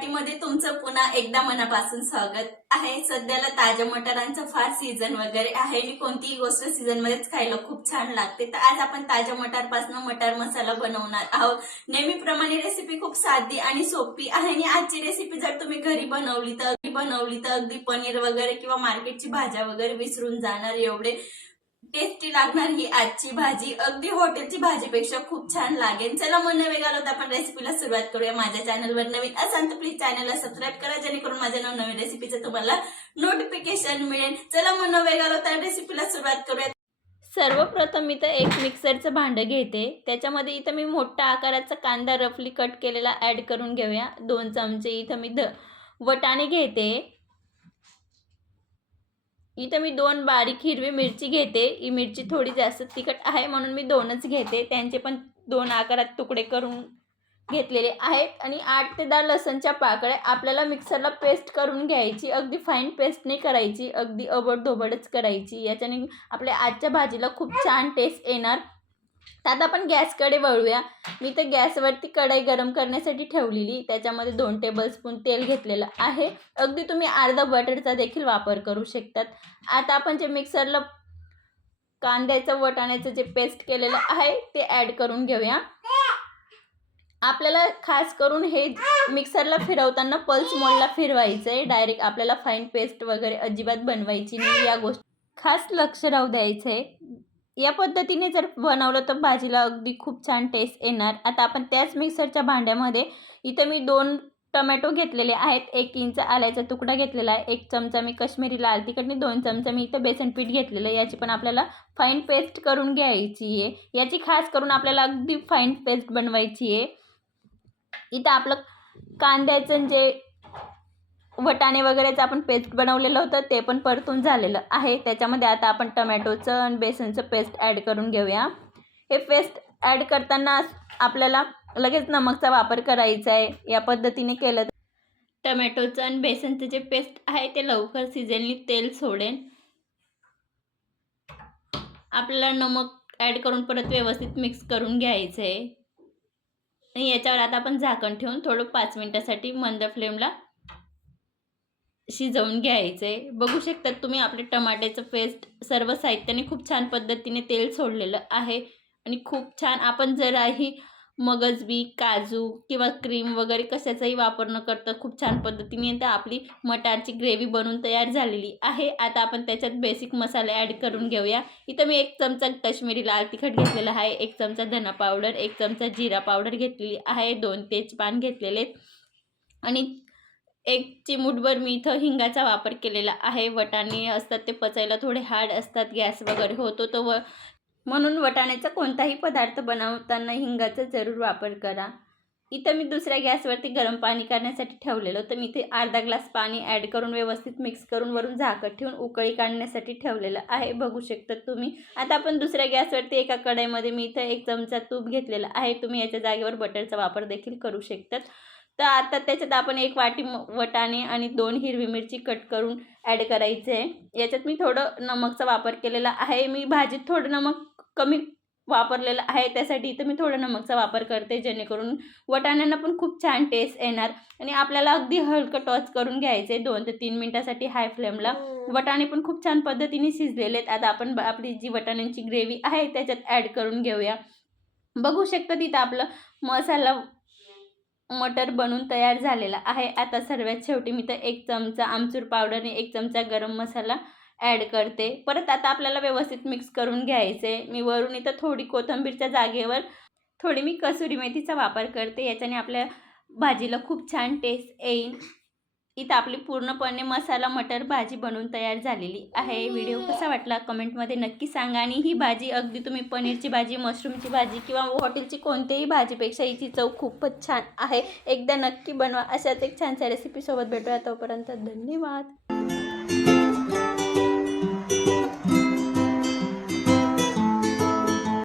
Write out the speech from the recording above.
वाटीमध्ये तुमचं पुन्हा एकदा मनापासून स्वागत आहे। सध्याला ताज्या मटारांचं फार सीझन वगैरे आहे आणि कोणतीही गोष्ट सीझन मध्येच खायला खूप छान लागते। तर आज आपण ताज्या मटारपासून मटार मसाला बनवणार आहोत। नेहमीप्रमाणे रेसिपी खूप साधी आणि सोपी आहे आणि आजची रेसिपी जर तुम्ही घरी बनवली तर अगदी पनीर वगैरे किंवा मार्केटची भाज्या वगैरे विसरून जाणार एवढे टेस्टी लागणार ही आजची भाजी। अगदी हॉटेलची भाजीपेक्षा खूप छान लागेल। चला मन नवे घालवत आपण रेसिपीला सुरुवात करूया। माझ्या चॅनलवर नवीन असाल तर प्लीज चॅनलला सबस्क्राईब करा, जेणेकरून माझ्या नवनवीन रेसिपीचं तुम्हाला नोटिफिकेशन मिळेल। चला मन नवे घालवत रेसिपीला सुरुवात करूया। सर्वप्रथम इथं एक मिक्सरचं भांडं घेते, त्याच्यामध्ये इथं मी मोठ्या आकाराचा कांदा रफली कट केलेला ऍड करून घेऊया। 2 चमचे इथं मी वटाणे घेते। इथं मी 2 बारीक हिरवी मिरची घेते। ही मिरची थोडी जास्त तिखट आहे म्हणून मी 2च घेते। त्यांचे पण 2 आकारात तुकडे करून घेतलेले आहेत आणि 8 ते 10 लसणच्या पाकळ्या आपल्याला मिक्सरला पेस्ट करून घ्यायची। अगदी फाईन पेस्ट नाही करायची, अगदी अबडधोबडच करायची। याच्याने आपल्या आजच्या भाजीला खूप छान टेस्ट येणार। आता आपण गॅसकडे वळूया। मी तर गॅसवरती कढई गरम करण्यासाठी ठेवलेली, त्याच्यामध्ये 2 टेबलस्पून तेल घेतलेलं आहे। अगदी तुम्ही अर्धा बटरचा देखील वापर करू शकतात। आता आपण जे मिक्सरला कांद्याचं वटाण्याचं जे पेस्ट केलेलं आहे ते ऍड करून घेऊया। आपल्याला खास करून हे मिक्सरला फिरवताना पल्स मोडला फिरवायचं आहे, डायरेक्ट आपल्याला फाईन पेस्ट वगैरे अजिबात बनवायची नाही। या गोष्टी खास लक्ष राहू द्यायचं आहे। या पद्धतीने जर बनवलं तर भाजीला अगदी खूप छान टेस्ट येणार। आता आपण त्याच मिक्सरच्या भांड्यामध्ये इथं मी 2 टोमॅटो घेतलेले आहेत, 1 इंच आल्याचा तुकडा घेतलेला आहे, 1 चमचा मी काश्मीरी लाल तिखट आणि 2 चमचा मी इथं बेसन पीठ घेतलेलं आहे। याची पण आपल्याला फाईन पेस्ट करून घ्यायची आहे। याची खास करून आपल्याला अगदी फाईन पेस्ट बनवायची आहे। इथं आपलं कांद्याचं जे वटाणे वगैरेचं आपण पेस्ट बनवलेलं होतं ते पण परतून झालेलं आहे। त्याच्यामध्ये आता आपण टोमॅटोचं आणि बेसनचं पेस्ट ॲड करून घेऊया। हे पेस्ट ॲड करताना आपल्याला लगेच नमकचा वापर करायचा आहे। या पद्धतीने केलं तर टोमॅटोचं आणि बेसनचं जे पेस्ट आहे ते लवकर शिजेल, तेल सोडेल। आपल्याला नमक ॲड करून परत व्यवस्थित मिक्स करून घ्यायचं आहे आणि याच्यावर आता आपण झाकण ठेवून थोडं 5 मिनिटासाठी मंद फ्लेमला शिजवून घ्यायचं आहे। बघू शकता तुम्ही आपले टमाट्याचं पेस्ट सर्व साहित्याने खूप छान पद्धतीने तेल सोडलेलं आहे आणि खूप छान आपण जराही मगजबी, काजू किंवा क्रीम वगैरे कशाचाही वापर न करता खूप छान पद्धतीने तर आपली मटारची ग्रेव्ही बनवून तयार झालेली आहे। आता आपण त्याच्यात बेसिक मसाले ॲड करून घेऊया। इथं मी 1 चमचा काश्मीरी लाल तिखट घेतलेला आहे, 1 चमचा धना पावडर, 1 चमचा जिरा पावडर घेतलेली आहे, 2 तेजपान घेतलेले आणि 1 चिमूटभर मी इथं हिंगाचा वापर केलेला आहे। वटाणे असतात ते पचायला थोडे हार्ड असतात, गॅस वगैरे होतो तो म्हणून वटाण्याचा कोणताही पदार्थ बनवताना हिंगाचा जरूर वापर करा। इथं मी दुसऱ्या गॅसवरती गरम पाणी करण्यासाठी ठेवलेलं, तर मी इथे अर्धा ग्लास पाणी ॲड करून व्यवस्थित मिक्स करून वरून झाकण ठेवून उकळी काढण्यासाठी ठेवलेलं आहे। बघू शकता तुम्ही। आता आपण दुसऱ्या गॅसवरती एका कढईमध्ये मी इथं 1 चमचा तूप घेतलेला आहे। तुम्ही याच्या जागेवर बटरचा वापर देखील करू शकतात। तर आता त्याच्यात आपण 1 वाटी वटाणे आणि 2 हिरवी मिरची कट करून ॲड करायचे आहे। याच्यात मी थोडं नमकचा वापर केलेला आहे। मी भाजीत थोडं नमक कमी वापरलेलं आहे, त्यासाठी इथं मी थोडं नमकचा वापर करते, जेणेकरून वटाण्यांना पण खूप छान टेस्ट येणार आणि आपल्याला अगदी हलकं टॉच करून घ्यायचे 2 ते 3 मिनिटासाठी हाय फ्लेमला। वटाणे पण खूप छान पद्धतीने शिजलेले आहेत। आता आपण आपली जी वटाण्यांची ग्रेव्ही आहे त्याच्यात ॲड करून घेऊया। बघू शकता तिथं आपलं मसाला मटर बनून तयार झालेला आहे। आता सर्वात शेवटी मी तर 1 चमचा आमचूर पावडर आणि 1 चमचा गरम मसाला ॲड करते। परत आता आपल्याला व्यवस्थित मिक्स करून घ्यायचे। मी वरून इथं थोडी कोथिंबीरच्या जागेवर थोडी मी कसुरी मेथीचा वापर करते, याच्याने आपल्या भाजीला खूप छान टेस्ट येईल। इथं आपली पूर्णपणे मसाला मटर भाजी बनवून तयार झालेली आहे। व्हिडिओ कसा वाटला कमेंटमध्ये नक्की सांगा आणि ही भाजी अगदी तुम्ही पनीरची भाजी, मशरूमची भाजी किंवा हॉटेलची कोणत्याही भाजीपेक्षा हिची चव खूपच छान आहे। एकदा नक्की बनवा। अशाच एक छानशा रेसिपीसोबत भेटूया, तोपर्यंत धन्यवाद।